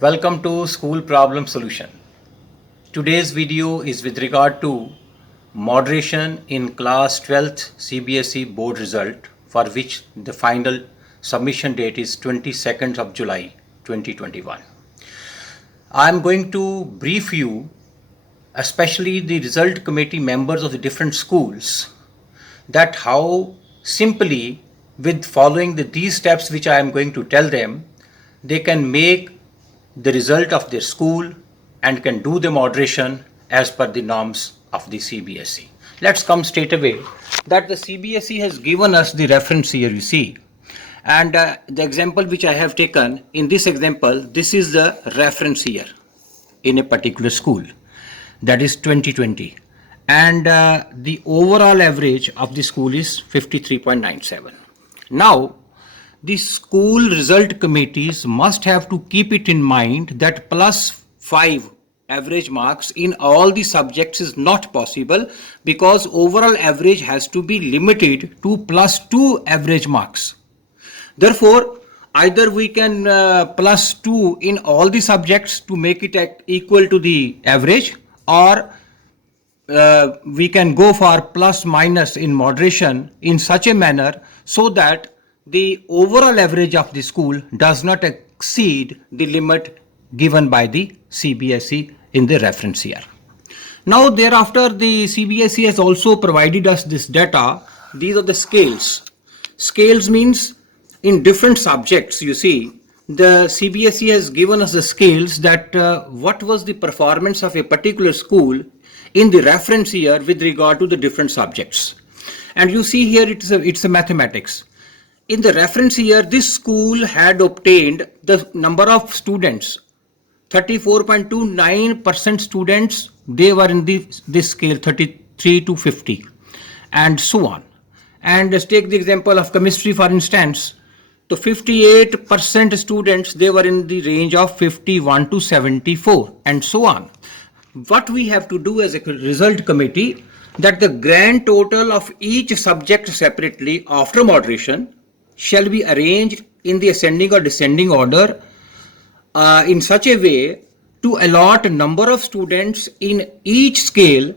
Welcome to School Problem Solution. Today's video is with regard to moderation in class 12th CBSE board result, for which the final submission date is 22nd of July 2021. I am going to brief you, especially the result committee members of the different schools, that how simply with following these steps which I am going to tell them, they can make the result of their school and can do the moderation as per the norms of the CBSE. Let's come straight away that the CBSE has given us the reference here, you see, and the example which I have taken in this example, this is the reference year in a particular school, that is 2020, and the overall average of the school is 53.97. Now the school result committees must have to keep it in mind that +5 average marks in all the subjects is not possible, because overall average has to be limited to +2 average marks. Therefore, either we can +2 in all the subjects to make it equal to the average, or we can go for plus minus in moderation in such a manner so that the overall average of the school does not exceed the limit given by the CBSE in the reference year. Now thereafter, the CBSE has also provided us this data. These are the scales. Scales means in different subjects, you see, the CBSE has given us the scales that what was the performance of a particular school in the reference year with regard to the different subjects. And you see here it's a mathematics. In the reference year, this school had obtained the number of students, 34.29% students, they were in this scale 33 to 50 and so on. And let's take the example of chemistry, for instance. So 58% students, they were in the range of 51 to 74 and so on. What we have to do as a result committee, that the grand total of each subject separately after moderation shall be arranged in the ascending or descending order in such a way to allot a number of students in each scale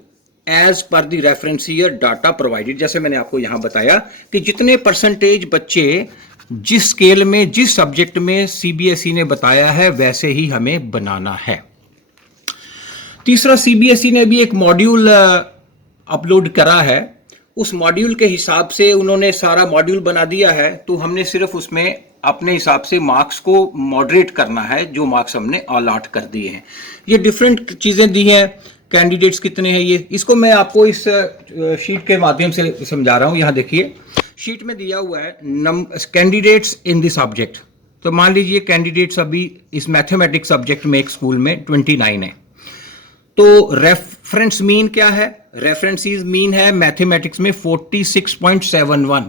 as per the reference year data provided. जैसे मैंने आपको यहाँ बताया कि जितने percentage बच्चे जिस scale में जिस सब्जेक्ट में CBSE ने बताया है वैसे ही हमें बनाना है. तीसरा, CBSE ने भी एक मॉड्यूल अपलोड करा है. उस मॉड्यूल के हिसाब से उन्होंने सारा मॉड्यूल बना दिया है, तो हमने सिर्फ उसमें अपने हिसाब से मार्क्स को मॉडरेट करना है, जो मार्क्स हमने अलॉट कर दिए हैं. ये डिफरेंट चीज़ें दी हैं, कैंडिडेट्स कितने हैं, ये इसको मैं आपको इस शीट के माध्यम से समझा रहा हूँ. यहाँ देखिए, शीट में दिया हुआ है कैंडिडेट्स इन दिस सब्जेक्ट. तो मान लीजिए कैंडिडेट्स अभी इस मैथमेटिक्स सब्जेक्ट में एक स्कूल में 29 है. तो रेफरेंस मीन क्या है? रेफरेंस मीन है मैथमेटिक्स में 46.71.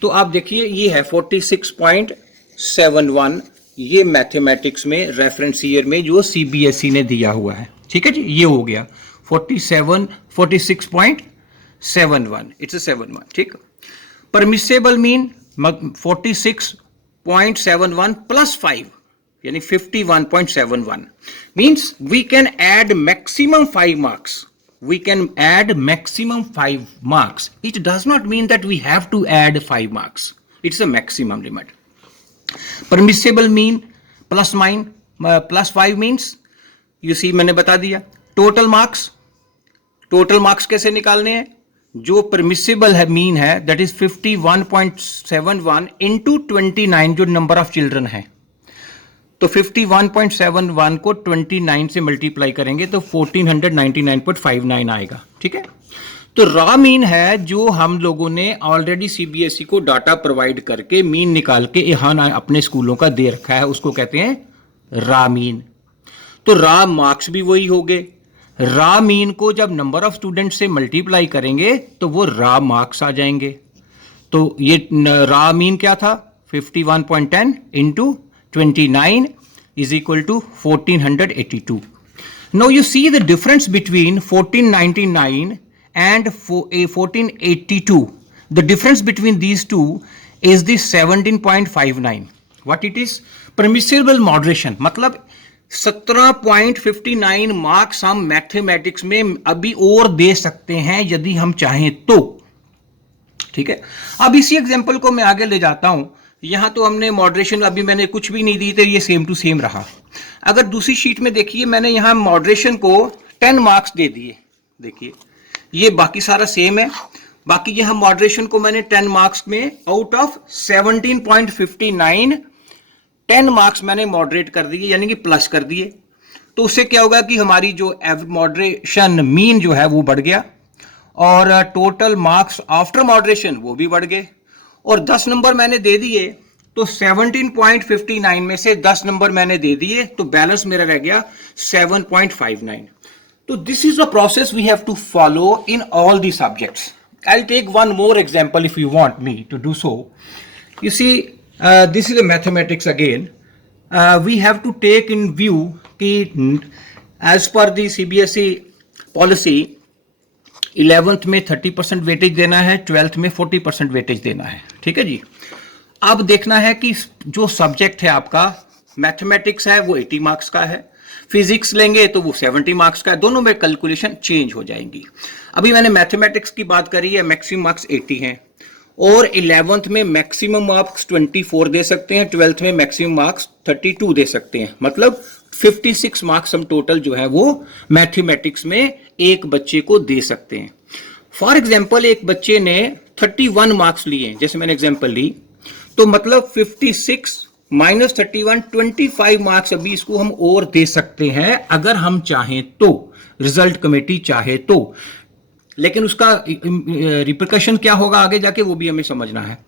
तो आप देखिए ये है 46.71, ये मैथमेटिक्स में रेफरेंस ईयर में जो CBSE ने दिया हुआ है. ठीक है जी, ये हो गया 46.71. इट्स 71. ठीक. परमिसेबल मीन 46.71 प्लस 5 यानी 51.71 means we can add maximum 5 marks. We can add maximum 5 marks. It does not mean that we have to add 5 marks. It's a maximum limit. Permissible mean plus 5 means, you see मैंने बता दिया. Total marks कैसे निकालने हैं? जो permissible है mean है that is 51.71 into 29 जो नंबर ऑफ चिल्ड्रन है. तो 51.71 को 29 से मल्टीप्लाई करेंगे तो 1499.59 आएगा. ठीक है. तो रॉ मीन है जो हम लोगों ने ऑलरेडी CBSE को डाटा प्रोवाइड करके मीन निकाल के यहाँ अपने स्कूलों का दे रखा है, उसको कहते हैं रॉ मीन. तो रॉ मार्क्स भी वही हो गए. रॉ मीन को जब नंबर ऑफ स्टूडेंट से मल्टीप्लाई करेंगे तो वो रॉ मार्क्स आ जाएंगे. तो ये रॉ मीन क्या था? 51.10 into 29 is equal to 1482. Now you see the difference between 1499 and 1482. The difference between these two is the 17.59. What it is? Permissible moderation. मतलब 17.59 मार्क्स हम मैथमेटिक्स में अभी और दे सकते हैं यदि हम चाहें तो। ठीक है, अब इसी एग्जांपल को मैं आगे ले जाता हूं। यहां तो हमने मॉडरेशन अभी मैंने कुछ भी नहीं दी, तो ये सेम टू सेम रहा। अगर दूसरी शीट में देखिए, मैंने यहां मॉडरेशन को 10 मार्क्स दे दिए। देखिए ये बाकी सारा सेम है, बाकी यहां मॉडरेशन को मैंने 10 मार्क्स में आउट ऑफ 17.59 10 मार्क्स मैंने मॉडरेट कर दिए, यानी कि प्लस कर दिए। तो उससे क्या होगा कि हमारी जो मॉडरेशन मीन जो है वो बढ़ गया, और टोटल मार्क्स आफ्टर मॉडरेशन वो भी बढ़ गए, और 10 नंबर मैंने दे दिए। तो 17.59 में से 10 नंबर मैंने दे दिए, तो बैलेंस मेरा रह गया 7.59। तो this is the process we have to follow in all the subjects. I'll take one more example if you want me to do so. You see, this is a mathematics again. We have to take in view कि as per the CBSE policy 11th में 30% weightage देना है, 12th में 40% weightage देना है। ठीक है जी। अब देखना है कि जो सब्जेक्ट है आपका मैथमेटिक्स है वो 80 मार्क्स का है, फिजिक्स लेंगे तो वो 70 मार्क्स का है, दोनों में कैलकुलेशन चेंज हो जाएंगी। अभी मैंने मैथमेटिक्स की बात करी है, मैक्सिमम मार्क्स 80 हैं, और 11th में मैक्सिमम मार्क्स 24 दे सकते हैं, 12th में मैक्सिमम मार्क्स 32 दे सकते हैं, मतलब 56 मार्क्स हम टोटल जो है वो मैथमेटिक्स में एक बच्चे को दे सकते हैं। फॉर एग्जाम्पल एक बच्चे ने 31 मार्क्स लिए, जैसे मैंने एग्जाम्पल ली, तो मतलब 56 माइनस 31 25 मार्क्स अभी इसको हम और दे सकते हैं अगर हम चाहें तो, रिजल्ट कमेटी चाहे तो। लेकिन उसका रिपरकशन क्या होगा आगे जाके वो भी हमें समझना है।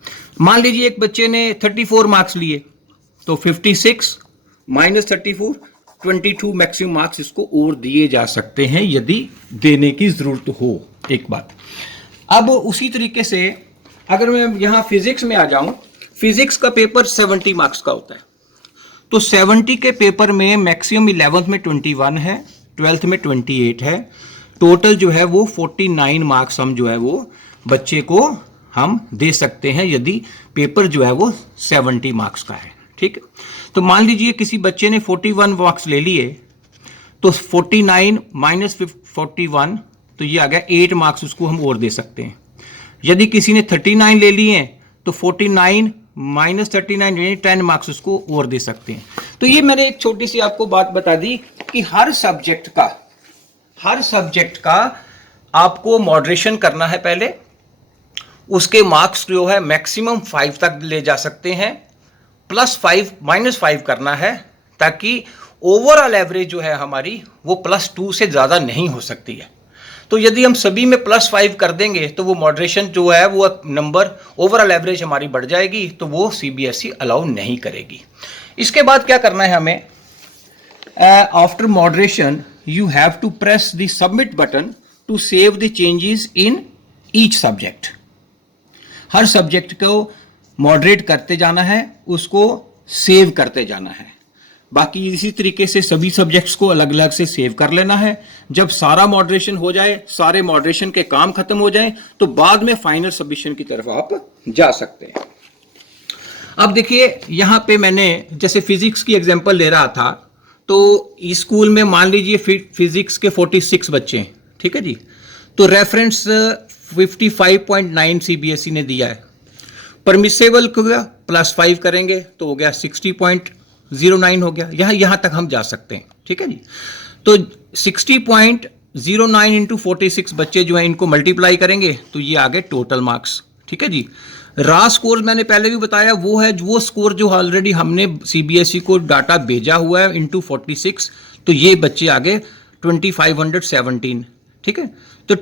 मान लीजिए एक बच्चे ने 34 मार्क्स लिए, तो 56 माइनस 34 22 मैक्सिमम मार्क्स इसको और दिए जा सकते हैं यदि देने की जरूरत हो। एक बात। अब उसी तरीके से अगर मैं यहां फिजिक्स में आ जाऊं, फिजिक्स का पेपर 70 मार्क्स का होता है, तो 70 के पेपर में मैक्सिमम 11th में 21 है, 12th में 28 है, टोटल जो है वो 49 मार्क्स हम जो है वो बच्चे को हम दे सकते हैं यदि पेपर जो है वो 70 मार्क्स का है। ठीक है, तो मान लीजिए किसी बच्चे ने 41 मार्क्स ले लिए, तो 49 माइनस 41, तो ये आ गया 8 मार्क्स उसको हम और दे सकते हैं। यदि किसी ने 39 ले लिए हैं, तो 49 माइनस 39 यानी 10 मार्क्स उसको और दे सकते हैं। तो ये मैंने एक छोटी सी आपको बात बता दी कि हर सब्जेक्ट का आपको मॉडरेशन करना है पहले, उसके मार्क्स जो है मैक्सिमम 5 तक ले जा सकते हैं, +5 -5 करना है, ताकि ओवरऑल एवरेज जो है हमारी वो +2 से ज़्यादा नहीं हो सकती है। तो यदि हम सभी में +5 कर देंगे तो वो मॉडरेशन जो है वो नंबर ओवरऑल एवरेज हमारी बढ़ जाएगी, तो वो CBSE अलाउ नहीं करेगी। इसके बाद क्या करना है हमें, after moderation you have to press the submit button to save the changes in each subject. Her subject को मॉडरेट करते जाना है, उसको सेव करते जाना है। बाकी इसी तरीके से सभी सब्जेक्ट्स को अलग अलग से सेव कर लेना है। जब सारा मॉडरेशन हो जाए, सारे मॉडरेशन के काम खत्म हो जाए, तो बाद में फाइनल सबमिशन की तरफ आप जा सकते हैं। अब देखिए यहां पे मैंने जैसे फिजिक्स की एग्जांपल ले रहा था, तो स्कूल में मान लीजिए फिजिक्स के 46 बच्चे हैं। ठीक है जी, तो रेफरेंस 55.9 CBSE ने दिया है, परमिसेबल को गया +5 करेंगे तो हो गया 60.09 हो गया, यहां तक हम जा सकते हैं। ठीक है जी, तो 60.09 इंटू 46 बच्चे जो है इनको मल्टीप्लाई करेंगे तो ये आ गए टोटल मार्क्स। ठीक है जी, रा स्कोर मैंने पहले भी बताया वो है वो स्कोर जो ऑलरेडी हमने CBSE को डाटा भेजा हुआ है इंटू 46, तो ये बच्चे आ गए 2517। ठीक है, तो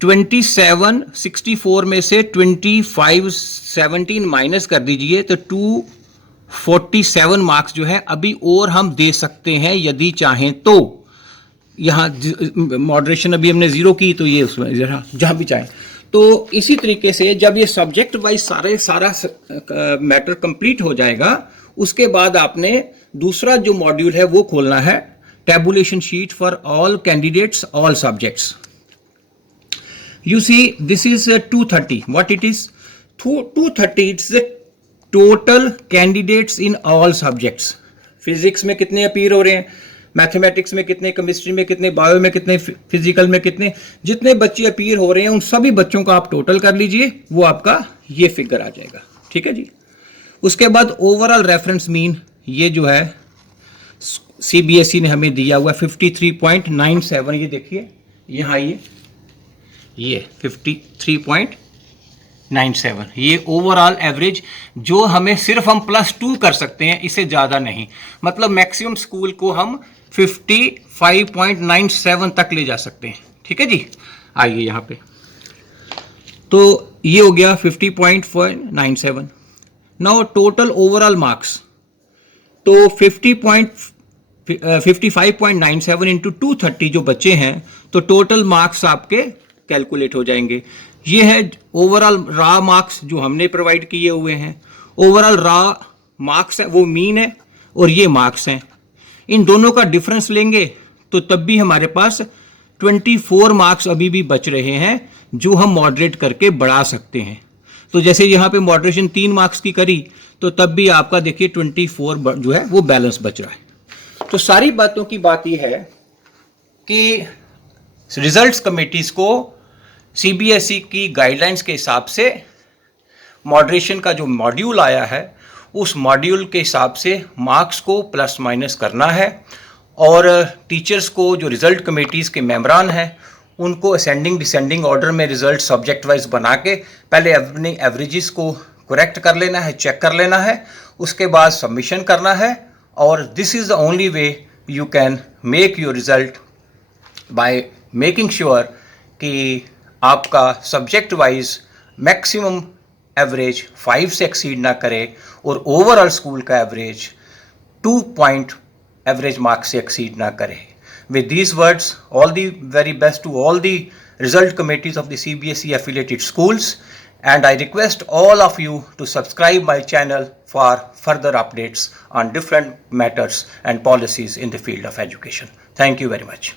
2764 में से 2517 माइनस कर दीजिए, तो 247 मार्क्स जो है अभी और हम दे सकते हैं यदि चाहें तो। यहाँ मॉडरेशन अभी हमने 0 की, तो ये उसमें जहाँ भी चाहें। तो इसी तरीके से जब ये सब्जेक्ट वाइज सारा मैटर कंप्लीट हो जाएगा, उसके बाद आपने दूसरा जो मॉड्यूल है वो खोलना है, tabulation sheet for all candidates all subjects. You see this is 230, what it is 230, it's the total candidates in all subjects. Physics में कितने अपीयर हो रहे हैं, मैथमेटिक्स में कितने, केमिस्ट्री में कितने, बायो में कितने, फिजिकल में कितने, जितने बच्चे अपीयर हो रहे हैं उन सभी बच्चों का आप टोटल कर लीजिए, वो आपका ये फिगर आ जाएगा। ठीक है जी। उसके बाद ओवरऑल रेफरेंस मीन, ये जो है सीबीएसई ने हमें दिया हुआ 53.97, ये देखिए यहाँ ये 53.97, ये ओवरऑल एवरेज जो हमें सिर्फ हम +2 कर सकते हैं, इससे ज़्यादा नहीं। मतलब मैक्सिमम स्कूल को हम 55.97 तक ले जा सकते हैं। ठीक है जी। आइए यहाँ पे, तो ये हो गया 50.97। नाउ टोटल ओवरऑल मार्क्स, तो 55.97 इंटू 230 जो बच्चे हैं, तो टोटल मार्क्स आपके कैलकुलेट हो जाएंगे। ये है ओवरऑल रा मार्क्स जो हमने प्रोवाइड किए हुए हैं। ओवरऑल रा मार्क्स है वो मीन है, और ये मार्क्स हैं। इन दोनों का डिफरेंस लेंगे तो तब भी हमारे पास 24 मार्क्स अभी भी बच रहे हैं जो हम मॉडरेट करके बढ़ा सकते हैं। तो जैसे यहाँ पे मॉडरेशन 3 मार्क्स की करी, तो तब भी आपका देखिए 24 जो है वो बैलेंस बच रहा है। तो सारी बातों की बात यह है कि रिजल्ट्स कमेटीज को सीबीएसई की गाइडलाइंस के हिसाब से मॉडरेशन का जो मॉड्यूल आया है, उस मॉड्यूल के हिसाब से मार्क्स को प्लस माइनस करना है, और टीचर्स को, जो रिज़ल्ट कमेटीज़ के मेंबरान हैं, उनको असेंडिंग डिसेंडिंग ऑर्डर में रिज़ल्ट सब्जेक्ट वाइज बना के पहले अपनी एवरेजेस को करेक्ट कर लेना है, चेक कर लेना है, उसके बाद सबमिशन करना है। और this is the only way you can make your result by making sure कि आपका सब्जेक्ट वाइज मैक्सिमम एवरेज 5 से एक्सीड ना करे, और ओवरऑल स्कूल का एवरेज 2 पॉइंट एवरेज मार्क्स से एक्सीड ना करे। With these words, all the very best to all the result committees of the CBSE affiliated schools, and I request all of you to subscribe my channel for further updates on different matters and policies in the field of education. Thank you very much.